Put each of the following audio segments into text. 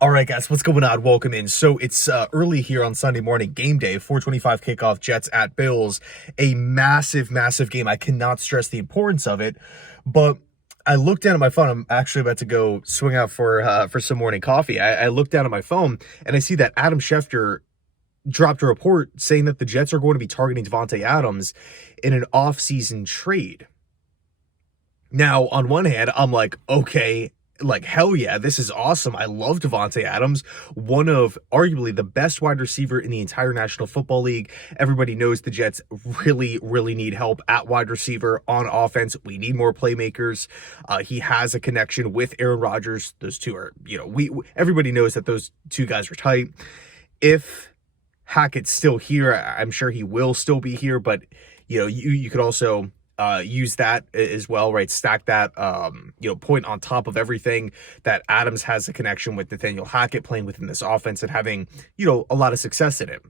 All right, guys, what's going on? Welcome in. So it's early here on Sunday morning, game day, 4:25 kickoff, Jets at Bills. A massive, massive game. I cannot stress the importance of it, but I looked down at my phone. I'm actually about to go swing out for some morning coffee. I looked down at my phone and I see that Adam Schefter dropped a report saying that the Jets are going to be targeting Davante Adams in an offseason trade. Now, on one hand, I'm like, okay, like, hell yeah, this is awesome. I love Davante Adams, one of arguably the best wide receiver in the entire National Football League. Everybody knows the Jets really, really need help at wide receiver on offense. We need more playmakers. He has a connection with Aaron Rodgers. Those two are, everybody knows that those two guys are tight. If Hackett's still here, I'm sure he will still be here, but, you could also use that as well, right? Stack that, point on top of everything that Adams has a connection with Nathaniel Hackett playing within this offense and having, a lot of success in it.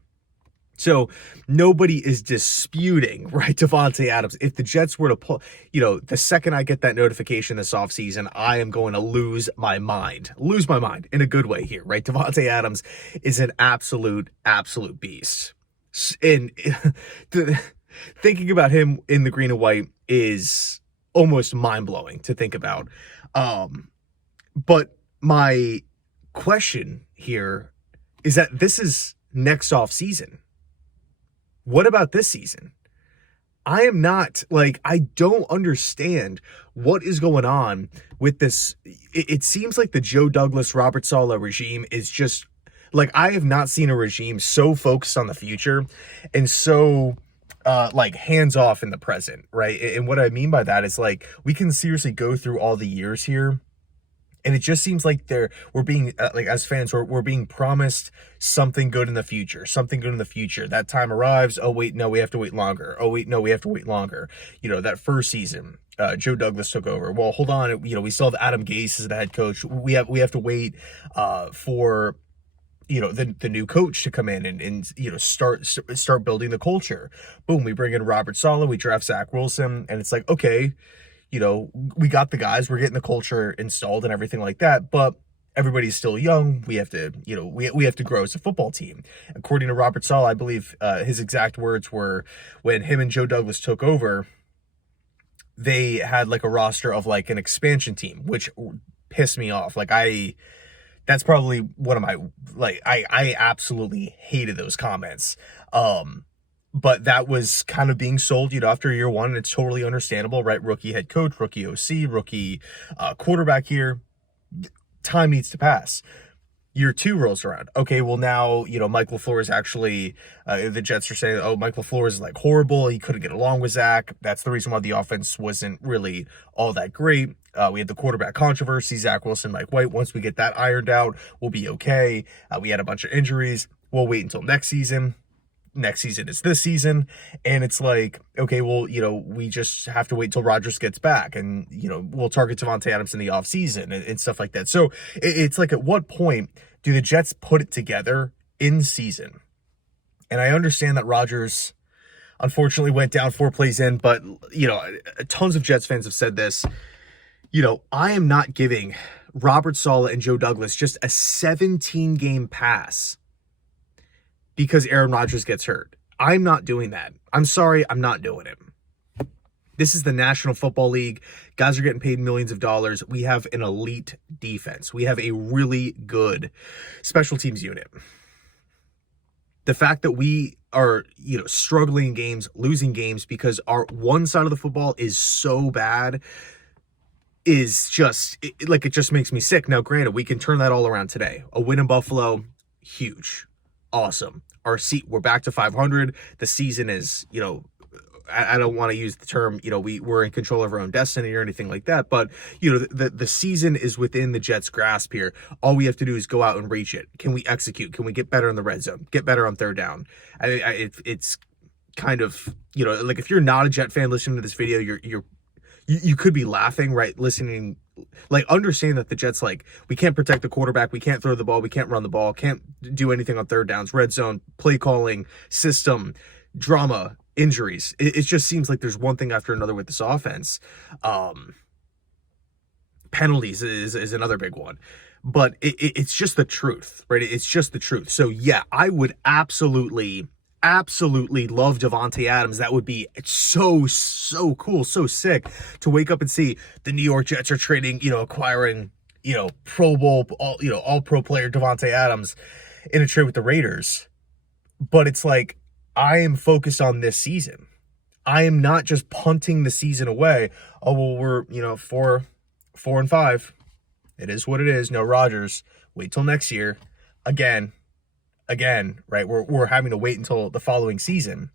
So nobody is disputing, right, Davante Adams. If the Jets were to pull, the second I get that notification this offseason, I am going to lose my mind in a good way here, right? Davante Adams is an absolute beast. And thinking about him in the green and white is almost mind-blowing to think about. But my question here is that this is next off season. What about this season? I don't understand what is going on with this. It seems like the Joe Douglas, Robert Saleh regime is just like, I have not seen a regime so focused on the future and so hands off in the present, right? And what I mean by that is, like, we can seriously go through all the years here, and it just seems like we're being as fans, we're being promised something good in the future, That time arrives. Oh wait, no, we have to wait longer. Oh wait, no, we have to wait longer. That first season, Joe Douglas took over. Well, hold on, we still have Adam Gase as the head coach. We have to wait for the new coach to come in and start building the culture. Boom, we bring in Robert Saleh, we draft Zach Wilson, and it's like, okay, we got the guys, we're getting the culture installed and everything like that, but everybody's still young. We have to, we have to grow as a football team. According to Robert Saleh, I believe his exact words were, when him and Joe Douglas took over, they had like a roster of like an expansion team, which pissed me off. That's probably one of my, I absolutely hated those comments. But that was kind of being sold, after year one, and it's totally understandable, right? Rookie head coach, rookie OC, rookie quarterback here. Time needs to pass. Year two rolls around. Okay, well now, Mike LaFleur is actually, the Jets are saying, oh, Mike LaFleur is like horrible. He couldn't get along with Zach. That's the reason why the offense wasn't really all that great. We had the quarterback controversy, Zach Wilson, Mike White. Once we get that ironed out, we'll be okay. We had a bunch of injuries. We'll wait until next season. Next season is this season. And it's like, okay, well, we just have to wait till Rodgers gets back, and, we'll target Davante Adams in the offseason and stuff like that. So it's like, at what point do the Jets put it together in season? And I understand that Rodgers unfortunately went down 4 plays in, but, tons of Jets fans have said this. I am not giving Robert Saleh and Joe Douglas just a 17-game pass because Aaron Rodgers gets hurt. I'm not doing that. I'm sorry, I'm not doing it. This is the National Football League. Guys are getting paid millions of dollars. We have an elite defense. We have a really good special teams unit. The fact that we are, struggling in games, losing games because our one side of the football is so bad is just, it just makes me sick. Now, granted, we can turn that all around today. A win in Buffalo, huge. Awesome. We're back to 500. The season is, I don't want to use the term, we're in control of our own destiny or anything like that. But, the season is within the Jets' grasp here. All we have to do is go out and reach it. Can we execute? Can we get better in the red zone? Get better on third down? It's kind of, if you're not a Jet fan listening to this video, you could be laughing, right? Listening, understanding that the Jets, we can't protect the quarterback, we can't throw the ball, we can't run the ball, can't do anything on third downs, red zone, play calling, system, drama, injuries. It just seems like there's one thing after another with this offense. Penalties is another big one. but it's just the truth, right? It's just the truth. So yeah, I would absolutely love Davante Adams. That would be so cool, so sick to wake up and see the New York Jets are trading, acquiring, Pro Bowl, all pro player Davante Adams in a trade with the Raiders. But it's like, I am focused on this season. I am not just punting the season away. Oh, well, we're, 4-5. It is what it is. No Rodgers. Wait till next year. Again, right? We're having to wait until the following season.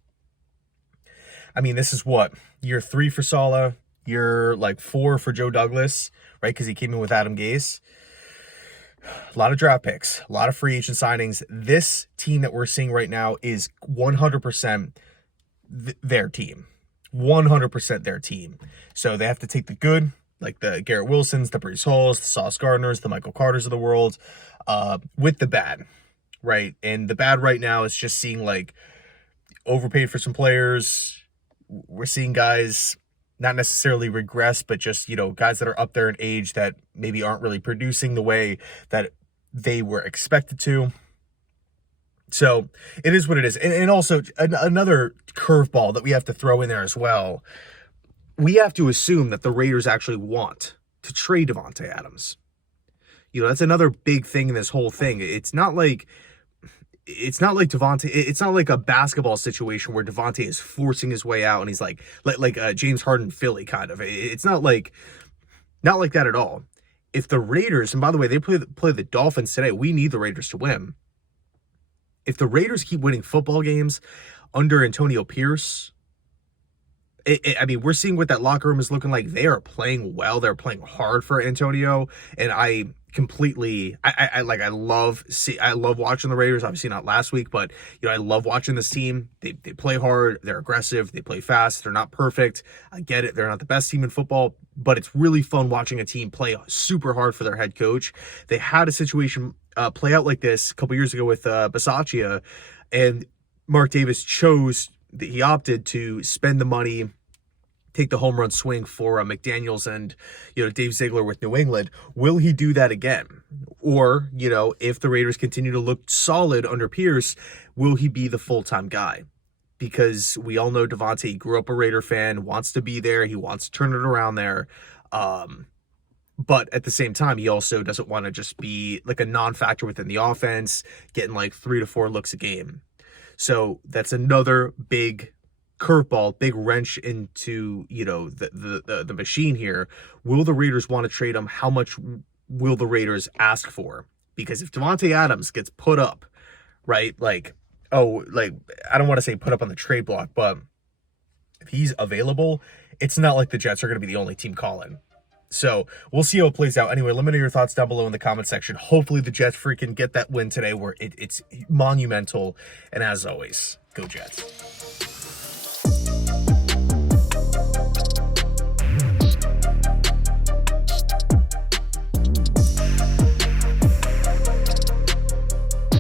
I mean, this is what? Year 3 for Saleh. Year 4 for Joe Douglas, right? Because he came in with Adam Gase. A lot of draft picks, a lot of free agent signings. This team that we're seeing right now is 100% their team. 100% their team. So they have to take the good, like the Garrett Wilsons, the Breece Halls, the Sauce Gardners, the Michael Carters of the world, with the bad, right? And the bad right now is just seeing overpaid for some players. We're seeing guys not necessarily regress, but just, guys that are up there in age that maybe aren't really producing the way that they were expected to. So it is what it is. And also another curveball that we have to throw in there as well. We have to assume that the Raiders actually want to trade Davante Adams. That's another big thing in this whole thing. It's not like Davante. It's not like a basketball situation where Davante is forcing his way out and he's like James Harden Philly kind of. It's not like that at all. If the Raiders, and by the way, they play the Dolphins today. We need the Raiders to win. If the Raiders keep winning football games under Antonio Pierce, I mean, we're seeing what that locker room is looking like. They are playing well. They're playing hard for Antonio, and I love watching the Raiders. Obviously not last week, but I love watching this team. They play hard, they're aggressive, they play fast. They're not perfect. I get it. They're not the best team in football, but it's really fun watching a team play super hard for their head coach. They had a situation play out like this a couple years ago with Bisaccia, and Mark Davis he opted to spend the money, take the home run swing for McDaniels and, Dave Ziegler with New England. Will he do that again? Or, if the Raiders continue to look solid under Pierce, will he be the full-time guy? Because we all know Davante grew up a Raider fan, wants to be there. He wants to turn it around there. But at the same time, he also doesn't want to just be like a non-factor within the offense, getting 3 to 4 looks a game. So that's another big curveball, big wrench into, the machine here. Will the Raiders want to trade him? How much will the Raiders ask for? Because if Davante Adams gets put up, right, I don't want to say put up on the trade block, but if he's available, it's not like the Jets are going to be the only team calling. So we'll see how it plays out. Anyway, let me know your thoughts down below in the comment section. Hopefully the Jets freaking get that win today where it's monumental. And as always, go Jets.